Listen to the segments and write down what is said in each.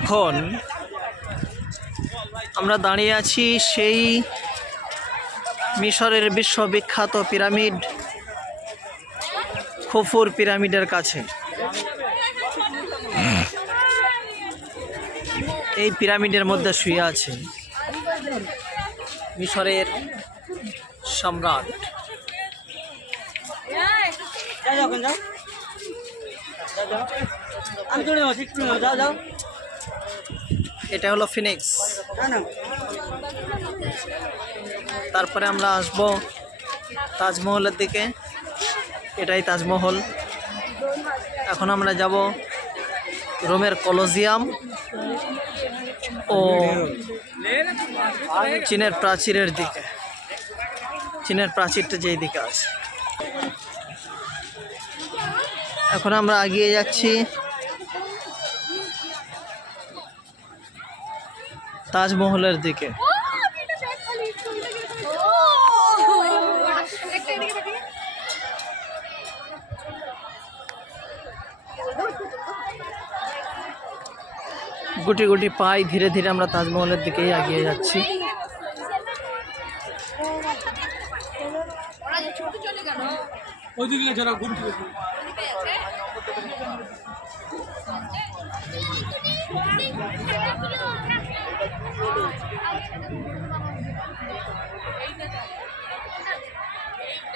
এখন আমরা দাঁড়িয়ে আছি সেই মিশরের বিশ্ববিখ্যাত পিরামিড খুফুর পিরামিডের কাছে। এই পিরামিডের মধ্যে শুয়ে আছে মিশরের সম্রাট। এটা হলো ফিনিক্স। তারপরে আমরা আসব তাজমহলের দিকে। এটাই তাজমহল। এখন আমরা যাব রোমের কলোজিয়াম ও চীনের প্রাচীরের দিকে। চীনের প্রাচীরটা যেই দিকে আছে। এখন আমরা এগিয়ে যাচ্ছি। তাজমহলের দিকে। গুটি গুটি পাই ধীরে ধীরে আমরা তাজমহলের দিকেই এগিয়ে যাচ্ছি। ওইদিকে চলো ঘুম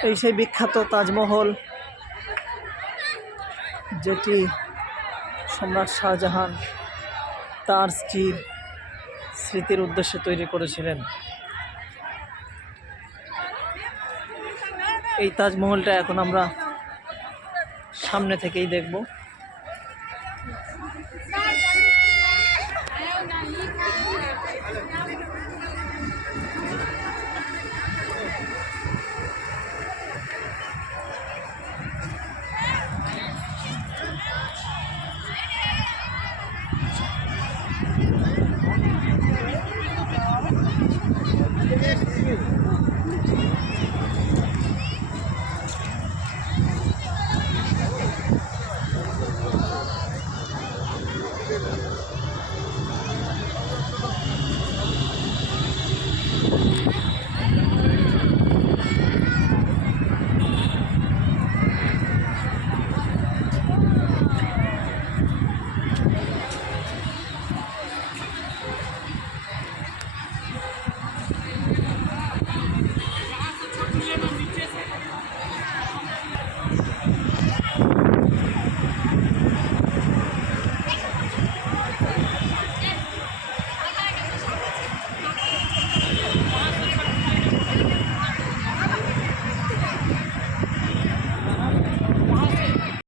এই সেই বিখ্যাত তাজমহল যেটি সম্রাট শাহজাহান তার স্ত্রীর স্মৃতির উদ্দেশ্যে তৈরি করেছিলেন। এই তাজমহলটা এখন আমরা সামনে থেকেই দেখব।